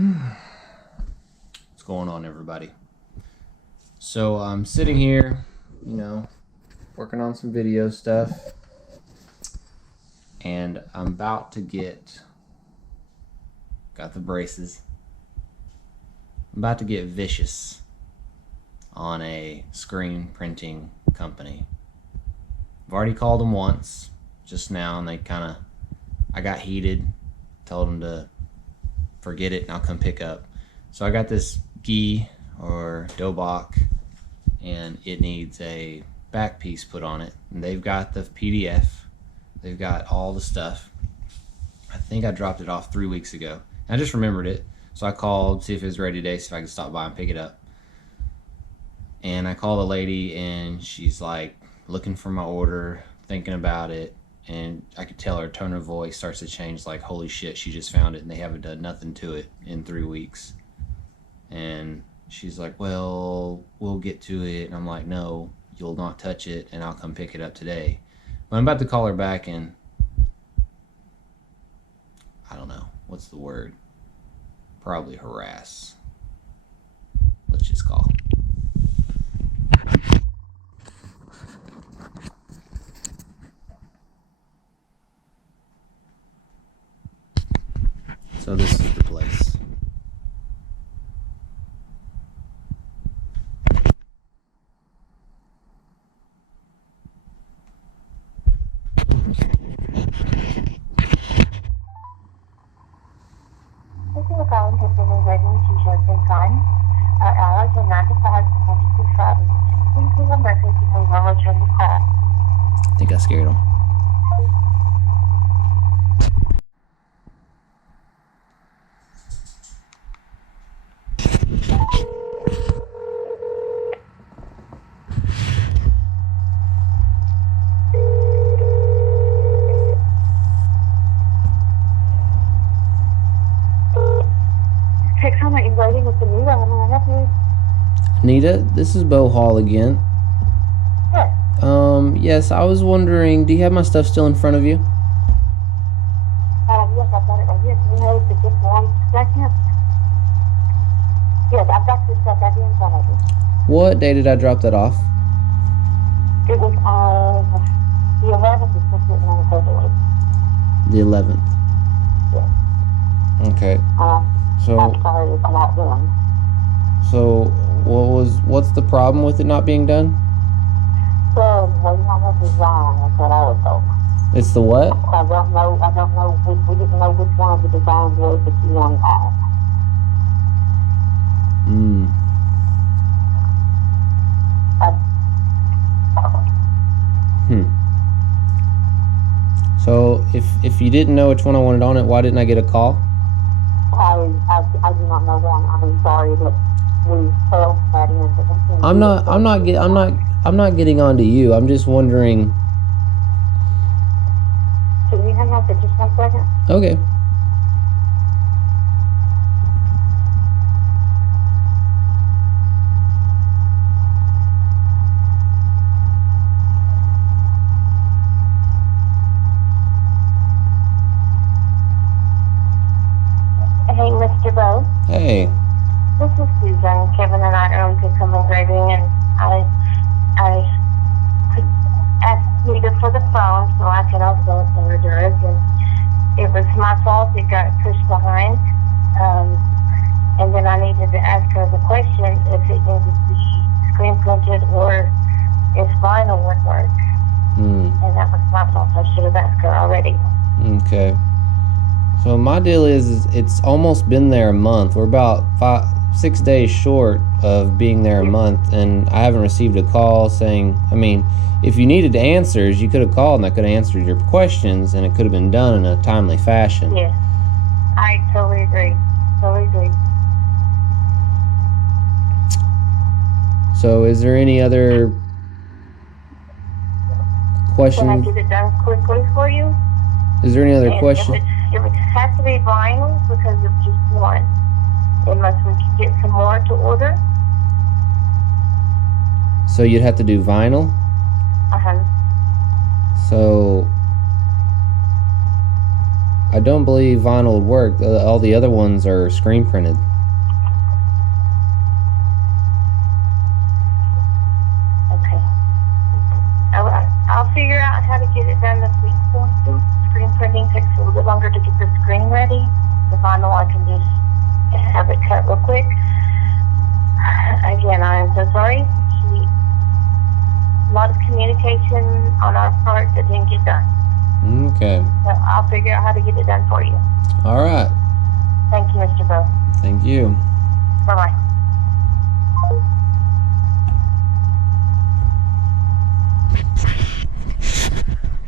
What's going on, everybody? So I'm sitting here, working on some video stuff, and I'm about to got the braces. I'm about to get vicious on a screen printing company. I've already called them once, just now, and I got heated, told them to forget it and I'll come pick up. So I got this gi or dobok, and it needs a back piece put on it. And they've got the PDF, they've got all the stuff. I think I dropped it off 3 weeks ago. And I just remembered it, so I called, see if it was ready today, see if I could stop by and pick it up. And I called the lady, and she's like looking for my order, thinking about it, and I could tell her tone of voice starts to change, like, holy shit, she just found it and they haven't done nothing to it in 3 weeks. And she's like, well, we'll get to it. And I'm like, no, you'll not touch it, and I'll come pick it up today. But I'm about to call her back and I don't know, what's the word? Probably harass. Let's just call. So this is the place. Thank you for calling Customer Service T-shirts and Time. Our hours are 9 to 5, Monday through Friday. Please leave a message and we will return the call. I think I scared him. Texana is waiting with the new one. How may I help you? Anita, this is Beau Hall again. Yes. Yes, I was wondering, do you have my stuff still in front of you? Yes, I've got it right here. Can you hold for just 1 second? Yes, I've got your stuff right here in front of you. What day did I drop that off? It was on the 11th. It's just sitting on the paperwork. The 11th. Yes. Okay. So I'm sorry it's not done. So what's the problem with it not being done? So, well, you have a design. That's what I was told. It's the what? I don't know. We didn't know which one of the designs was that you wanted on. So if you didn't know which one I wanted on it, why didn't I get a call? I do not know one. I'm sorry that we failed that in. I'm not getting on to you. I'm just wondering. Can you hang on for just 1 second? Okay. Hey, Mr. Beau. Hey. This is Susan. Kevin and I own Pickham Engraving, and I asked Nita for the phone so I could also order it, and it was my fault. It got pushed behind, and then I needed to ask her the question if it needed to be screen printed or if vinyl would work. And that was my fault. I should have asked her already. Okay. So my deal is it's almost been there a month. We're about 6 days short of being there a month, and I haven't received a call saying, if you needed answers, you could have called and I could have answered your questions, and it could have been done in a timely fashion. Yes, I totally agree. So is there any other question? Can I get it done quickly for you? Is there any other question? It would have to be vinyl because of just one. Unless we could get some more to order. So you'd have to do vinyl? So I I don't believe vinyl would work. All the other ones are screen printed. Okay. I'll figure out how to get it done this week. Screen printing takes a little bit longer to get the screen ready. The vinyl, I can just have it cut real quick. Again, I am so sorry. A lot of communication on our part that didn't get done. Okay. So I'll figure out how to get it done for you. All right. Thank you, Mr. Beau. Thank you. Bye-bye.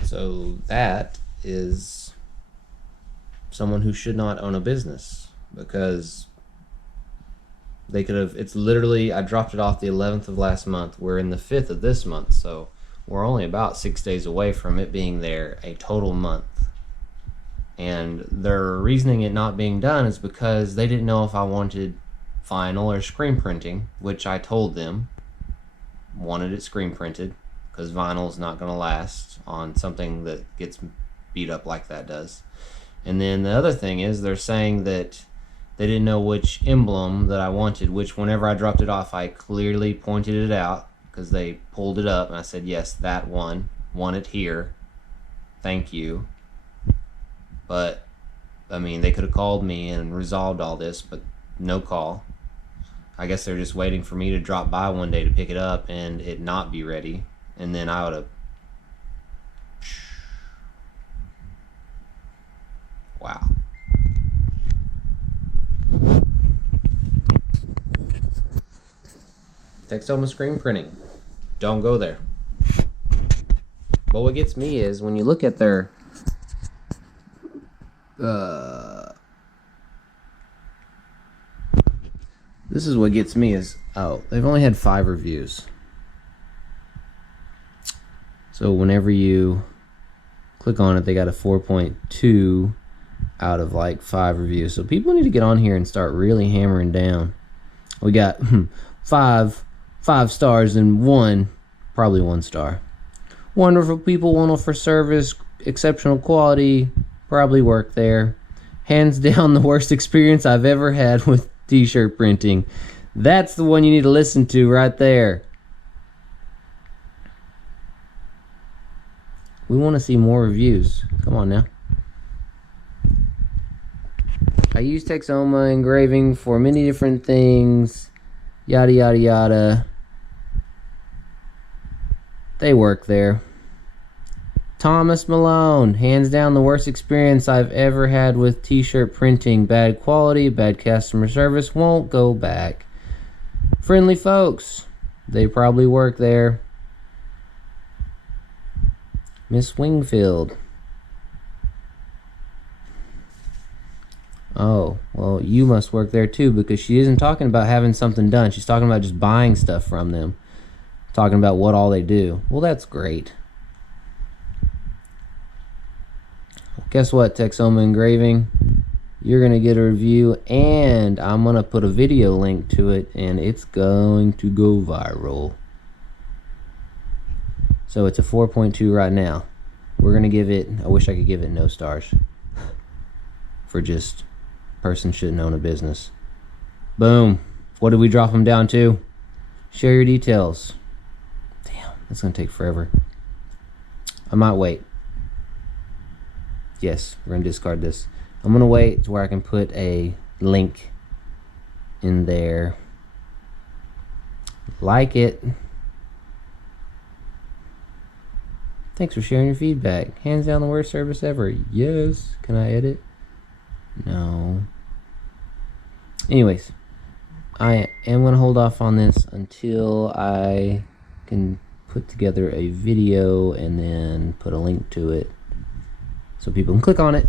So that is someone who should not own a business, because they could have, it's literally, I dropped it off the 11th of last month. We're in the 5th of this month, so we're only about 6 days away from it being there a total month. And their reasoning it not being done is because they didn't know if I wanted vinyl or screen printing, which I told them wanted it screen printed, because vinyl is not going to last on something that gets beat up like that does. And then the other thing is they're saying that they didn't know which emblem that I wanted, which whenever I dropped it off, I clearly pointed it out because they pulled it up and I said, yes, that one, want it here. Thank you. But, I mean, they could have called me and resolved all this, but no call. I guess they're just waiting for me to drop by one day to pick it up and it not be ready. And then I would have... Wow. Textoma screen printing. Don't go there. But what gets me is when you look at their this is what gets me is, oh, they've only had 5 reviews. So whenever you click on it, they got a 4.2 out of like 5 reviews. So people need to get on here and start really hammering down. We got 5 stars and 1, probably 1 star. Wonderful people, wonderful service, exceptional quality, probably work there. Hands down the worst experience I've ever had with t-shirt printing. That's the one you need to listen to right there. We want to see more reviews. Come on now. I use Texoma engraving for many different things. Yada yada yada. They work there. Thomas Malone, hands down the worst experience I've ever had with t-shirt printing. Bad quality, bad customer service, won't go back. Friendly folks, they probably work there. Miss Wingfield. Oh, well, you must work there too, because she isn't talking about having something done. She's talking about just buying stuff from them. Talking about what all they do. Well, that's great. Guess what, Texoma Engraving? You're going to get a review, and I'm going to put a video link to it, and it's going to go viral. So it's a 4.2 right now. We're going to give it, I wish I could give it no stars. For just, person shouldn't own a business. Boom. What did we drop them down to? Share your details. Damn, that's going to take forever. I might wait. Yes, we're going to discard this. I'm going to wait to where I can put a link in there. Like it. Thanks for sharing your feedback. Hands down the worst service ever. Yes. Can I edit? No. Anyways, I am going to hold off on this until I can put together a video and then put a link to it so people can click on it